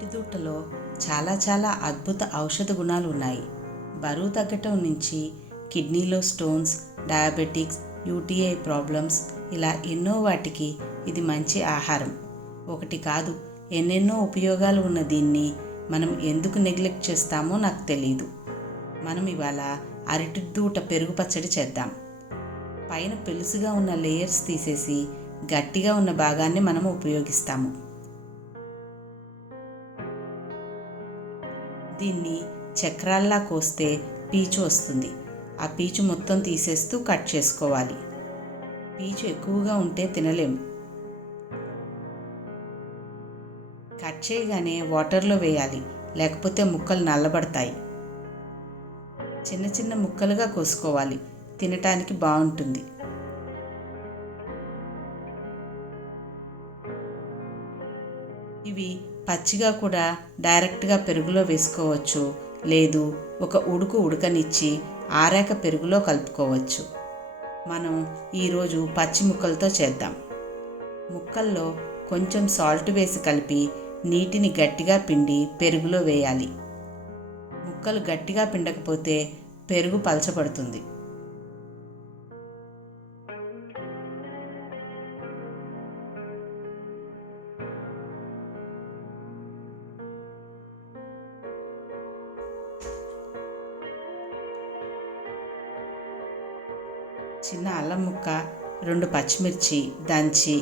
అరటిదూటలో చాలా అద్భుత ఔషధ గుణాలు ఉన్నాయి. బరువు తగ్గటం నుంచి కిడ్నీలో స్టోన్స్, డయాబెటిక్స్, యూటీఐ ప్రాబ్లమ్స్ ఇలా ఎన్నో వాటికి ఇది మంచి ఆహారం. ఒకటి కాదు, ఎన్నెన్నో ఉపయోగాలు ఉన్న దీన్ని మనం ఎందుకు నెగ్లెక్ట్ చేస్తామో నాకు తెలీదు. మనం ఇవాళ అరటిదూట పెరుగు పచ్చడి చేద్దాం. పైన పెలుసుగా ఉన్న లేయర్స్ తీసేసి గట్టిగా ఉన్న భాగాన్ని మనం ఉపయోగిస్తాము. దీన్ని చక్రాల్లా కోస్తే పీచు వస్తుంది. ఆ పీచు మొత్తం తీసేస్తూ కట్ చేసుకోవాలి. పీచు ఎక్కువగా ఉంటే తినలేము. కట్ చేయగానే వాటర్లో వేయాలి, లేకపోతే ముక్కలు నల్లబడతాయి. చిన్న చిన్న ముక్కలుగా కోసుకోవాలి, తినటానికి బాగుంటుంది. ఇవి పచ్చిగా కూడా డైరెక్ట్గా పెరుగులో వేసుకోవచ్చు, లేదు ఒక ఉడకనిచ్చి ఆరాక పెరుగులో కలుపుకోవచ్చు. మనం ఈరోజు పచ్చి ముక్కలతో చేద్దాం. ముక్కల్లో కొంచెం సాల్ట్ వేసి కలిపి నీటిని గట్టిగా పిండి పెరుగులో వేయాలి. ముక్కలు గట్టిగా పిండకపోతే పెరుగు పలచబడుతుంది. చిన్న అల్లం ముక్క, 2 పచ్చిమిర్చి దంచి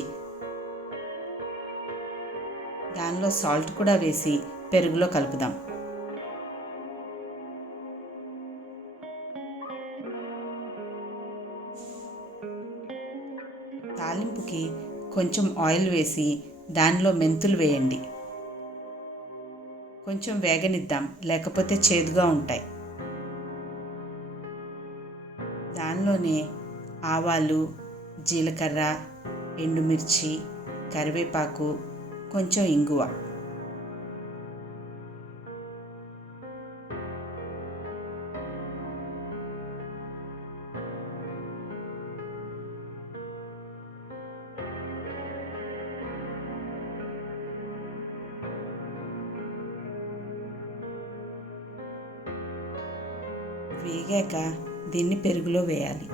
దానిలో సాల్ట్ కూడా వేసి పెరుగులో కలుపుదాం. తాలింపుకి కొంచెం ఆయిల్ వేసి దానిలో మెంతులు వేయండి. కొంచెం వేగనిద్దాం, లేకపోతే చేదుగా ఉంటాయి. దానిలోనే ఆవాలు, జీలకర్ర, ఎండుమిర్చి, కరివేపాకు, కొంచెం ఇంగువ. వేగాక దీన్ని పెరుగులో వేయాలి.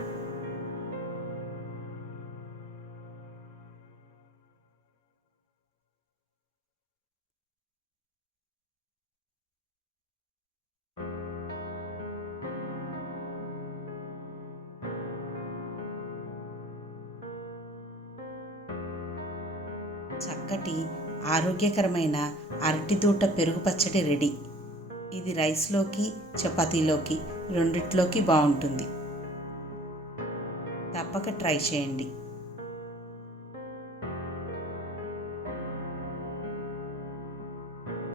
చక్కటి ఆరోగ్యకరమైన అరటిదూట పెరుగు పచ్చడి రెడీ. ఇది రైస్లోకి, చపాతీలోకి రెండిట్లోకి బాగుంటుంది. తప్పక ట్రై చేయండి.